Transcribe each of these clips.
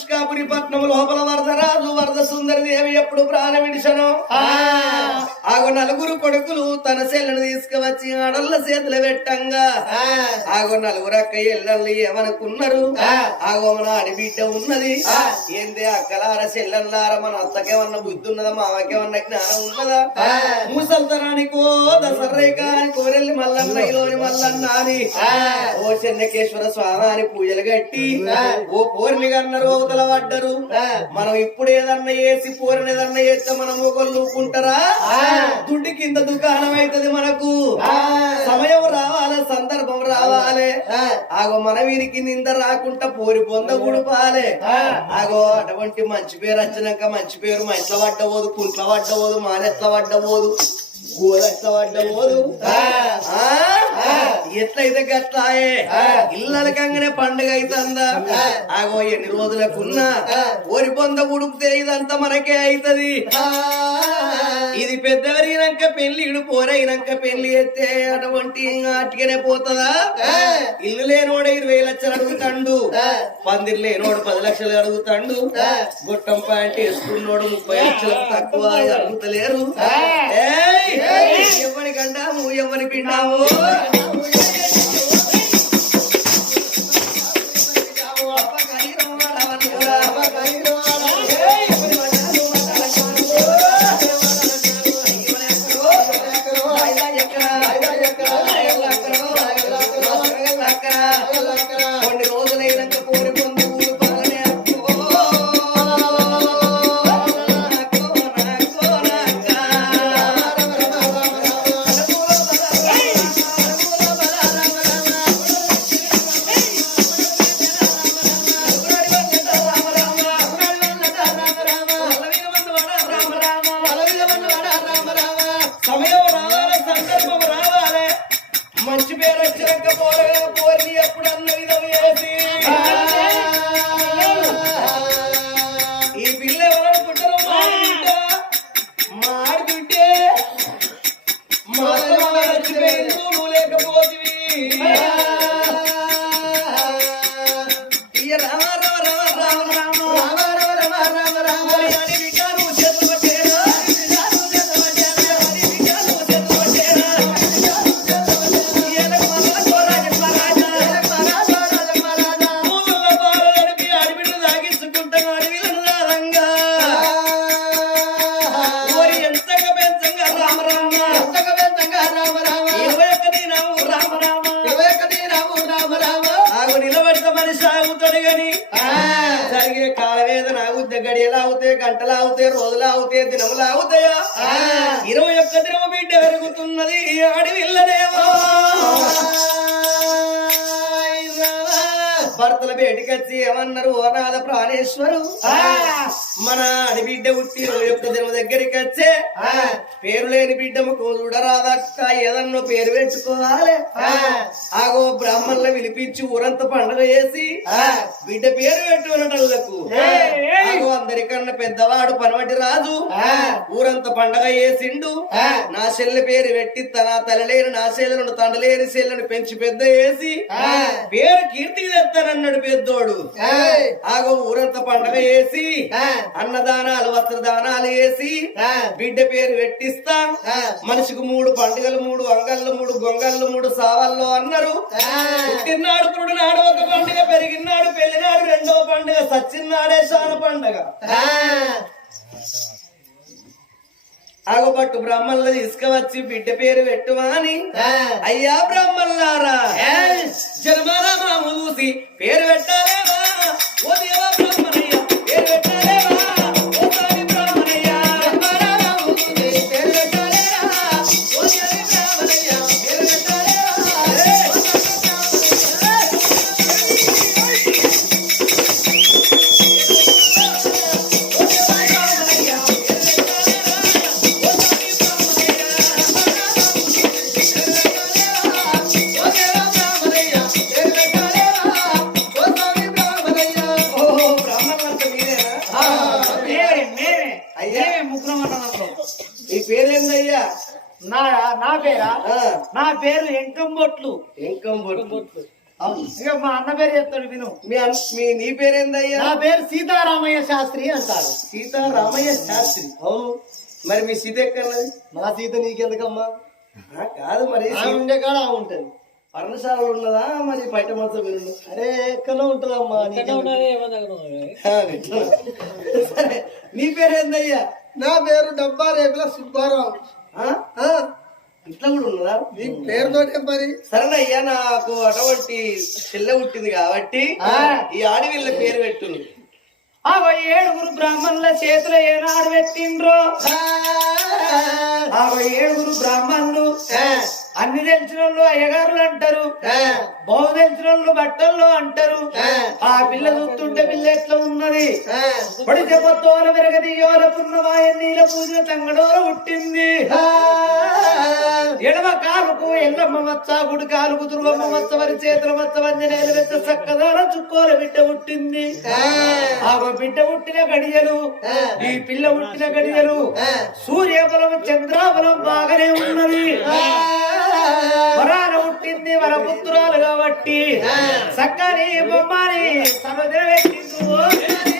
పుష్కాపురి పట్నం లోపల వరదరాజు వరద సుందరి దేవి ఎప్పుడు ప్రాణం విడిచను ఆగో నలుగురు కొడుకులు తన చెల్లెను తీసుకువచ్చి ఆడళ్ళ చేతులు పెట్టంగా. ఆగో నలుగురు అక్క ఎల్లల్ని ఏమనుకున్నారు? ఆగో మన అడిబిడ్డ ఉన్నది. ఏంది అక్కలార చెల్లెల్లార మన అత్తకేమన్నా బుద్ధి ఉన్నదా మామకేమన్నా జ్ఞానం ఉన్నదా? ముసల్తనానికో దసరేకాని కోరెల్లి మల్లన్న ఇలోని మల్లన్న అని ఓ చెన్నకేశ్వర స్వామి అని పూజలు కట్టి ఓ పోరిని కన్నారు అవతల పడ్డరు. మనం ఇప్పుడు ఏదన్నా వేసి పోరిని ఏదన్నా వేస్తే మనం ఒకళ్ళు ఊపుకుంటారా? దుడ్డి కింద దుకాణం అవుతుంది మనకు. సమయం రావాలి సందర్భం రావాలి. ఆగో మన వీరికి నింద రాకుండా పోరి పొంద గుడిపాలే. ఆగో అటువంటి మంచి పేరు వచ్చినాక మంచి పేరు మా ఇంట్లో పడ్డబోదు కుంట్ల పడ్డబోదు మానెట్ల పడ్డబోదు గోలెట్ల పడ్డబోదు. ఆ? ఎట్లయితే గట్లాయే. ఇల్లలకంగానే పండుగ అవుతుందా ఆగో ఎన్ని రోజులకున్నా ఓరి పొంద ఉడుకుతే ఇదంతా మనకే అవుతది ఇది పెద్దవరినాక పెళ్ళి ఇడు పోరైనాక పెళ్ళి ఎత్తే అటువంటి అటుకనే పోతుందా? ఇల్లు లేనోడు ఇరవై లక్షలు అడుగుతాండు. పందిరు లేనోడు పది లక్షలు అడుగుతాండు. గుట్టం ప్యాంట్ వేసుకున్నోడు ముప్పై లక్షలకు తక్కువ అడుగుతలేరు. ఏయ్! ఎవరి కంటాము ఎవరి పిండాము? కొన్ని గంటలు ఆగుతాయి రోజులు ఆగుతాయి దినములు ఆగుతాయా ఇరవై ఒక్క దినము బిడ్డ పెరుగుతున్నది అడవిల్లనేమో భర్తల బయటికి ఏమన్నారు? నాద ప్రాణేశ్వరు. మన అడిబిడ్డ పుట్టి ఇరవై ఒక్క దినం దగ్గరికి వచ్చే. పేరు లేని బిడ్డము చూడరాదక్క ఏదన్నో పేరు పెట్టుకోవాలి ఆగో బ్రాహ్మణులు విలిపించి ఊరంతా పండుగ చేసి బిడ్డ పేరు అందరికన్నా పెద్దవాడు పనవటి రాజు. ఊరంతా పండగ చేసిండు. నా చెల్లె పేరు పెట్టి తన తలలేని నా చెల్లెలను తండలేని చెల్లెను పెంచి పెద్ద చేసి పేరు కీర్తికి తెస్తానన్నాడు పెద్దోడు. ఆగో ఊరంతా పండగ చేసి అన్నదానాలు వస్త్రదానాలు వేసి బిడ్డ పేరు పెట్టిస్తా మనిషికి మూడు పండుగలు మూడు అంగళ్ళు మూడు గొంగళ్ళు మూడు సావల్లో అన్నారు. పుట్టినాడు పురుడు నాడు ఒక పండుగ పెరిగినాడు పెళ్ళినాడు రెండో పండుగ సచ్చిన్నాడే శాన పండుగ. ఆగబట్టు బ్రహ్మల్లో తీసుకువచ్చి బిడ్డ పేరు పెట్టువాని అయ్యా బ్రహ్మల్లారా జన్మరా మాము చూసి పేరు పెట్టాలేవా ఓ దేవా నా పేరా? ఆ, నా పేరు ఎంకంబొట్లు. ఎంకం బొట్టు ఇక మా అన్న పేరు చెప్తాడు విను. మీ మీ నీ పేరేందయ్యా? నా పేరు సీతారామయ్య శాస్త్రి అంటారు. సీతారామయ్య శాస్త్రి. అవును. మరి మీ సీత ఎక్కడది? నా సీత నీకెందుకమ్మా? కాదు మరి. ఉండే కాడ ఉంటది. పర్ణశాలలో ఉన్నదా? మరి బయట మొత్తం విను అరే ఎక్కడ ఉంటుందమ్మా సరే నీ పేరేందయ్యా? నా పేరు డబ్బా రేపుల సుబ్బారావు. ఆ? ఆ, ఇట్లా కూడా ఉన్నదా? నీ పేరుతోటే మరి. సరేనయ్యా నాకు అటువంటి చెల్లె పుట్టింది కాబట్టి. ఈ ఆడవిళ్ళ పేరు పెట్టును. ఆ ఏడుగురు బ్రాహ్మణుల చేతులు ఏనాడు పెట్టిండ్రో? ఆ. ఏడుగురు బ్రాహ్మణులు అన్ని తెలిసిన వాళ్ళు అయ్యగారులు అంటారు. బహు తెలిసిన వాళ్ళు బట్టల్లో అంటారు. ఆ పిల్ల చూస్తుంటే పిల్ల ఎట్లా ఉన్నది? పడితే పొత్తోల మెరగది యోల పున్నమాయ నీల పూజ తంగడోల పుట్టింది ఎడమ కాలుకు ఎల్లమ్మ మచ్చ గుడి కాలుకు దుర్గమ్మ మచ్చ వరి చేతుల మచ్చ వంజనేలు వెచ్చ చక్కదార చుక్కోల బిడ్డ పుట్టింది ఆ బిడ్డ పుట్టిన గడియలు ఈ పిల్ల పుట్టిన గడియలు సూర్యబలం చంద్రాబలం బాగానే ఉన్నది. వరాలు పుట్టింది వరపుత్రాలు కాబట్టి సక్కని బొమ్మని సమద్ర చక్కర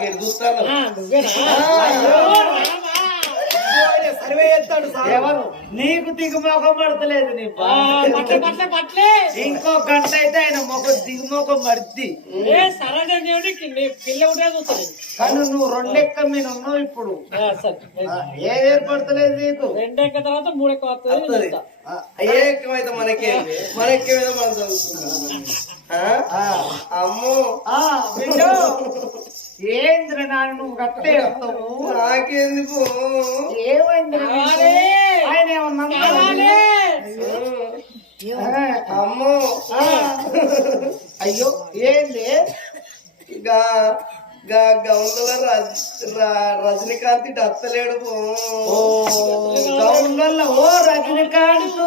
ఎదురు చూస్తాను. సర్వే చేస్తాడు ఎవరు? నీకు దిగుమోకం పడతలేదు నీ ఇంకో గంట అయితే ఆయన మొక్క దిగుమోకం పడుద్ది కానీ నువ్వు రెండెక్క మీద ఉన్నావు ఇప్పుడు. సరే ఏ ఏర్పడతలేదు నీకు? రెండెక్క తర్వాత మూడెక్క వస్తుంది ఎక్కువైతే మనకే? మనకేమైతే మనం చదువుతున్నాం ఆ? అమ్మో. ఏంద్ర నాన్న నువ్వు గట్టే వస్తావు నాకెందుకు ఏమైంది కావాలి. ఆయన ఏమన్నా కావాలి. అమ్మో. అయ్యో. ఏంది? గా గా గౌన్ల రజ- ర- రజనీకాంత్ అత్తలేడు పో. ఓ. గౌన్లలో ఓ రజనీకాంత్.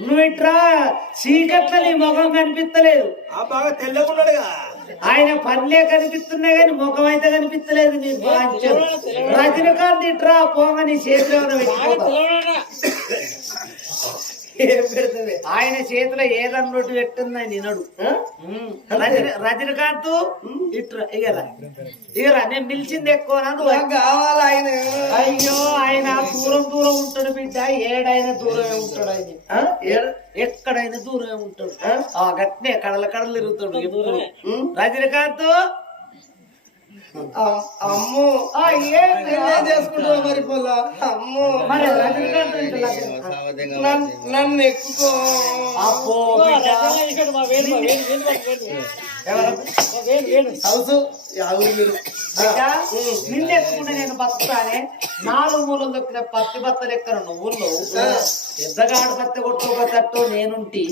నువ్వు ఇట్రా చీకట్ల నీ ముఖం కనిపిస్తలేదు. ఆ బాగా తెల్లగున్నాడుగా. ఆయన పనులే కనిపిస్తున్నాయి కానీ ముఖం అయితే కనిపించలేదు నీ బాంచం రజనీకాంత్ ఇట్రా పోమని చేతిలో ఆయన చేతిలో ఏదన్నట్టు పెట్టుందని నినడు ఆ? ఉమ్. రజనీ రజనీకాంత్ ఇట్రా ఇగరా ఇగరా నేను పిలిచింది ఎక్కువ కావాలి ఆయన? అయ్యో ఆయన దూరం దూరం ఉంటాడు బిడ్డ. ఏడైనా దూరమే ఉంటాడు ఆయన. ఎక్కడైనా దూరమే ఉంటాడు. ఆ? గట్నే కడల కడలు తిరుగుతాడు ఎప్పుడు. రజనీకాంత్? అమ్- అమ్మో. నేనేం చేసుకుంటావు మరి అమ్మో. మరి నన్ను. ఎవరు? మీరు. నిన్ను బతుకుతానే. నాలుగు మూలలు దొక్కిన పత్తి బత్తలు ఎక్కడ నువ్వుల్లో పెద్దగాడు పత్తి కొట్టుకోబోతట్టు నేనుంటి.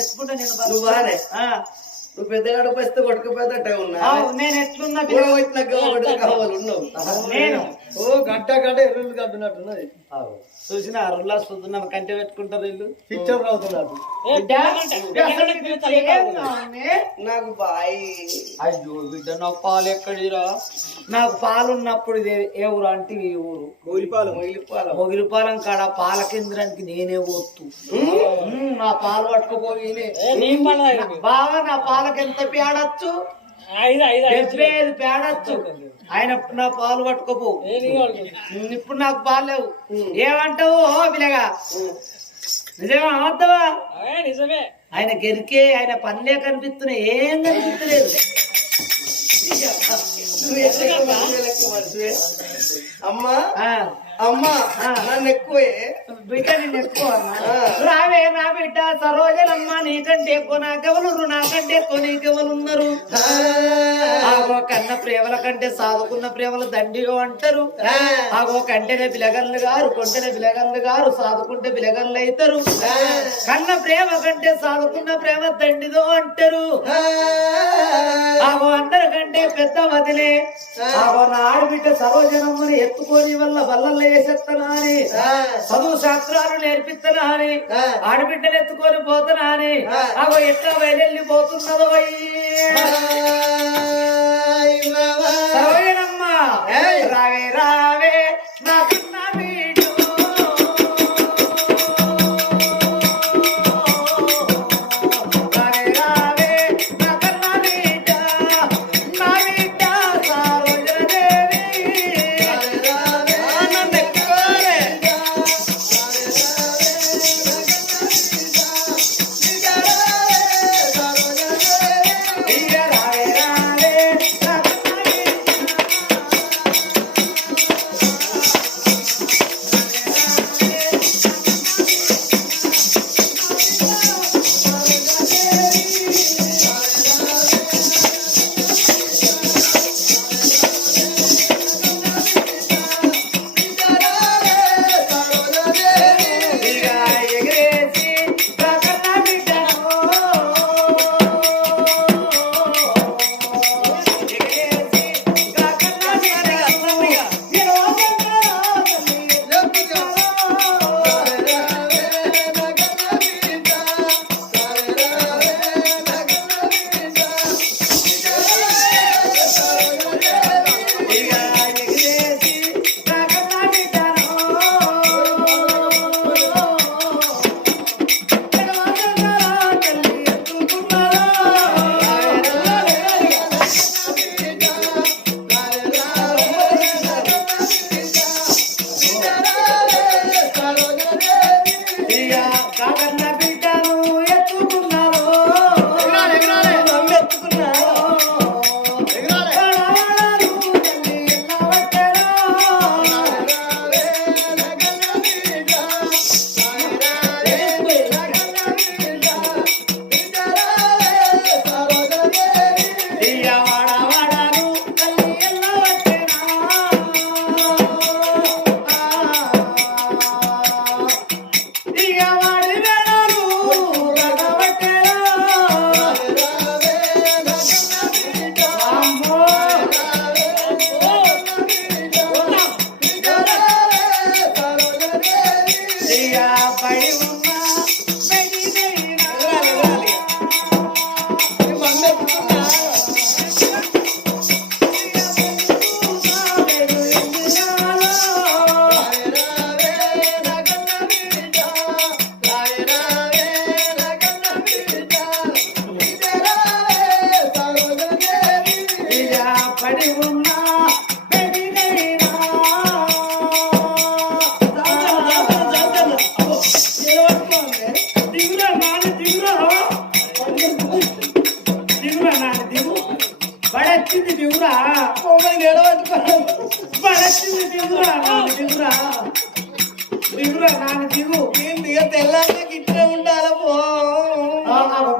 ఎత్తుకుంటే నేను నువ్వు బానే. నువ్వు పెద్దగాడు పస్తే కొట్టుకుపోతే ఉన్నా నేను ఎట్లున్నా ఇట్లా కావాలి ఉన్నావు. నేను ఓ గడ్డ గడ్డ ఎర్రులు గడ్డున్నట్టున్నది. చూసిన అరులా చూస్తున్నాను కంటి పెట్టుకుంటారు వీళ్ళు. కాదు. కావాలి? నాకు బాయ్. అయ్యో బిడ్డ నాకు పాలు ఎక్కడిరా నాకు పాలు ఉన్నప్పుడు ఊరు? అంటే ఈ ఊరు. మొగిలిపాలెం. మొగిలిపాలెం. మొగిలిపాలెం కాడ పాల కేంద్రానికి నేనే పోతు నా పాలు పట్టుకుపోయి నీ. బాగా నా పాలకి ఎంత పేడచ్చు ఐదు పేడచ్చు. ఆయన నా పాలు పట్టుకోపో. ఇప్పుడు నాకు పాలు లేవు. ఏమంటావు? ఓ పిల్లగా. నిజమా? ఏ, నిజమే. ఆయన గెరికే ఆయన పనులే కనిపిస్తున్నాయి. ఏం మనిషివే. అమ్మా అమ్మా. నన్ను ఎక్కువే. బిడ్డ నిన్ను ఎక్కువ. రావే నా బిడ్డ సరోజనమ్మ నీకంటే ఎక్కువ నాకెవరు నాకంటే ఎక్కువ నీకెవరు ఉన్నారు ఆగో కన్న ప్రేమల కంటే సాదుకున్న ప్రేమలు దండిగా అంటారు. ఆగో కంటెనే పిలగన్లు గారు కొంటెనే పిలగన్లు గారు సాదుకుంటే పిలగన్లు అవుతారు కన్న ప్రేమ కంటే సాదుకున్న ప్రేమ దండిదో అంటారు. ఆగో అందరికంటే పెద్ద వదిలే. ఆగో నా ఆడబిడ్డ సరోజనమ్మని ఎత్తుకొని వల్ల వల్ల వేసేస్తానా అని చదువు శాస్త్రాలు నేర్పిస్తానా అని ఆడబిడ్డలు ఎత్తుకొని పోతున్నా అని ఆగో ఎట్లా బయలుపోతున్నదో రావే రావే నా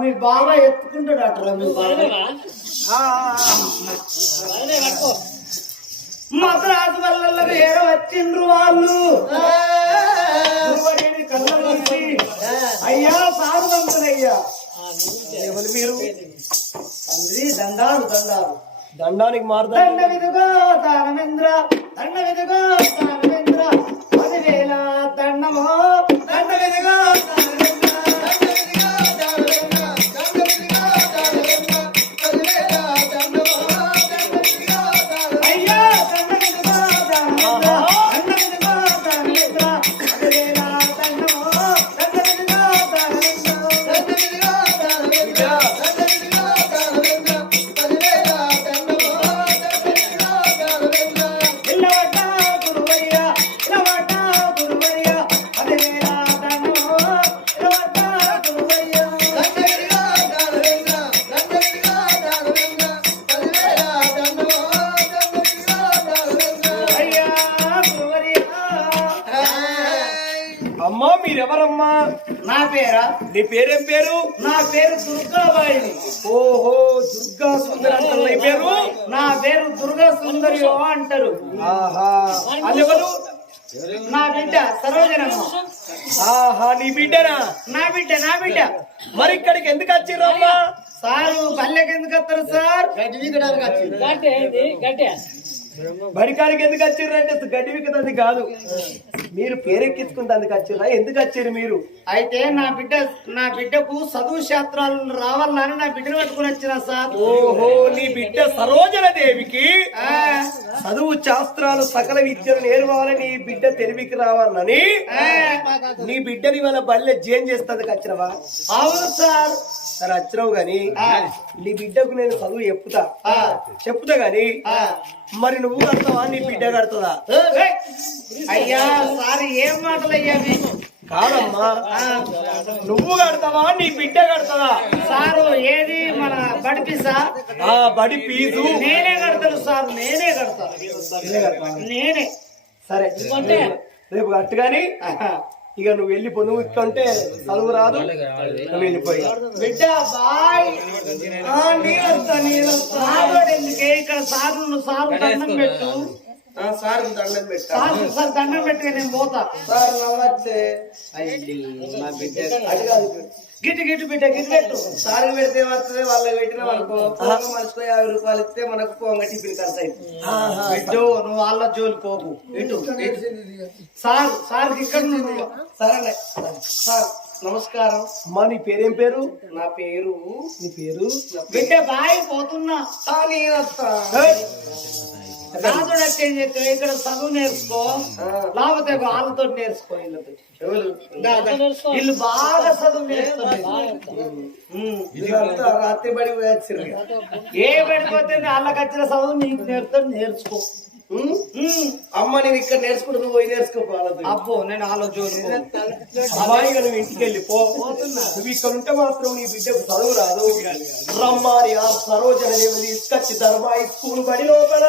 మీ బాబా ఎత్తుకుంటాడు అట్లా మీ బాబా. మద్రాసు వల్ల వేర వచ్చిండ్రు వాళ్ళు. అయ్యా నువ్వు ఎవరు మీరు? తండ్రి దండాలు దండాలు. దండానికి మారుదా దండ విధుగా దానవేంద్ర దండ విధుగా దానవేంద్ర. పదివేల దండమో దండ విధుగా మీరెవరమ్మా నా పేరా? నీ పేరేం పేరు? నా పేరు దుర్గాబాయిని. ఓహో దుర్గా సుందర నీ పేరు? నా పేరు దుర్గా సుందరి అంటారు. ఆహా. అదెవరు నా బిడ్డ సరోజనమ్మ. ఆహా నీ బిడ్డనా? నా బిడ్డ నా బిడ్డ. మరి ఇక్కడికి ఎందుకు వచ్చిర్రమ్మా సారు పల్లెకి ఎందుకు వస్తారు సార్? గడ్డి ఏంది? గడ్డి. బడికాడికి ఎందుకు వచ్చిర్రంటే గడ్డి విక్కదంది కాదు. మీరు పేరెక్కించుకుంటే అందుకు వచ్చిర్రా? ఎందుకు వచ్చిర్రు మీరు? అయితే నా బిడ్డ నా బిడ్డకు చదువు శాస్త్రాలు రావాలని నా బిడ్డను పట్టుకుని వచ్చిన సార్. ఓహో నీ బిడ్డ సరోజన దేవికి ఆ, చదువు శాస్త్రాలు సకల విద్యలు నేర్వాలని నీ బిడ్డ తెలివికి రావాలని నీ బిడ్డని మన బల్లె జేం చేస్తుంది వచ్చినవా అవును సార్ సరే వచ్చినావు గాని. నీ బిడ్డకు నేను చదువు చెప్పుతా ఆ. చెప్పుతా గాని. మరి నువ్వు కడతావా నీ బిడ్డ కడతదా! అయ్యా సార్ ఏం మాటలు అయ్యా మీకు కాదమ్మా. నువ్వు కడతావా నీ బిడ్డ కడతదా సారు ఏది? మన బడిపిసా ఆ బడి ఫీజు నేనే కడతాను సార్ నేనే కడతాను. నేనే సరే అంటే? రేపు కట్టుగాని ఆహా. ఇక నువ్వు వెళ్ళిపో నువ్వు ఇక్కంటే చదువు రాదు. నువ్వు వెళ్ళిపోయి. బిడ్డ బాయ్. ఆ, నీళ్ళొస్తా నీళ్ళొస్తా ఎందుకే ఇక్కడ సారు సారు దండం పెట్టు. సార్ దండం పెట్టా సార్ సార్ దండం పెట్టుగా నేను పోతా. సార్ నవ్వచ్చే. గిట్టు గిట్టు బిడ్డ గిట్టు పెట్టు. సార్ పెడితే వస్తుంది వాళ్ళకి పెట్టిన మనకు పొంగ మనిషికి యాభై రూపాయలు ఇస్తే మనకు పొంగ టిఫిన్ ఖర్చు అవుతుంది బిడ్డు నువ్వు వాళ్ళ జోలి పోకు. ఇటు. సార్ సార్ ఇక్కడ సరే సార్ నమస్కారం. అమ్మా నీ పేరేం పేరు? నా పేరు నీ పేరు? బిడ్డ బాయ్ పోతున్నా. ఆ, నేను వస్తా. రాజుడు చెప్పి ఇక్కడ చదువు నేర్చుకో. లేకపోతే వాళ్ళతో నేర్చుకో వీళ్ళతో. వీళ్ళు బాగా చదువు ఇక. ఏ పడిపోతే వాళ్ళకి వచ్చిన చదువు నీకు నేర్చుకో. అమ్మ నేను ఇక్కడ నేర్చుకుంటూ నువ్వు పోయి నేర్చుకోవాలి అబ్బో నేను ఆలోచన అమ్మాయిగా నువ్వు ఇంటికి వెళ్ళిపో నువ్వు ఇక్కడ ఉంటే మాత్రం నీ బిడ్డకు చదువు రాదు. రమ్మాని ఆ సరోజన దేవి తీసుకొచ్చి ధర్మాయి స్కూల్ బడి లోపల.